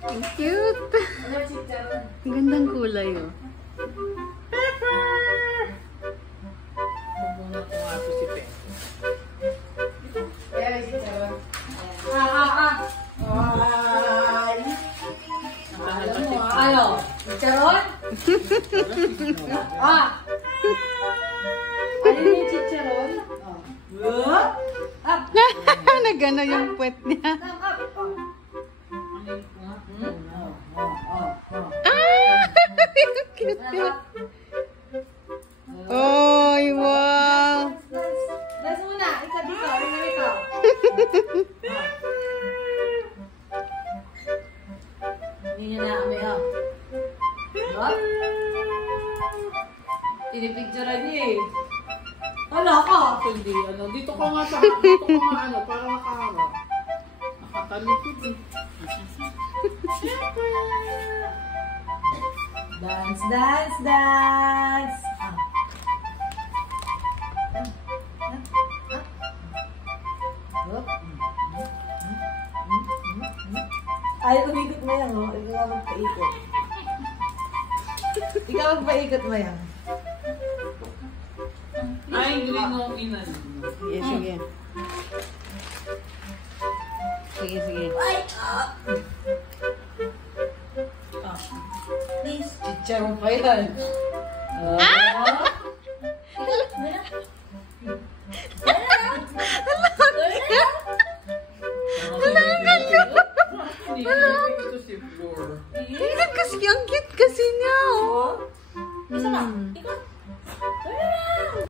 Ang cute. Ang gandang kulay, oh. Pepper! Mabunot ko nga ito si Pepper. Ano? Chicharon? Ano yung chicharon? Up! Nagano yung puwet niya. Cute yun. Oy, wow. Dance muna. Ikaw dito. Ikaw. Hindi niya na kami, oh. What? Pinipicturean niya eh. Wala ka. Hindi, ano, dito ko nga ano, para makaharap. Nakatalikod eh. Dance, dance, dance. Ay, umikot mo yan, oh. Ikaw magpaikot. Ikaw magpaikot mo yan. Ay, green mo inan. Sige, sige. Sige, sige. Please, chicharon pa yan. Ah!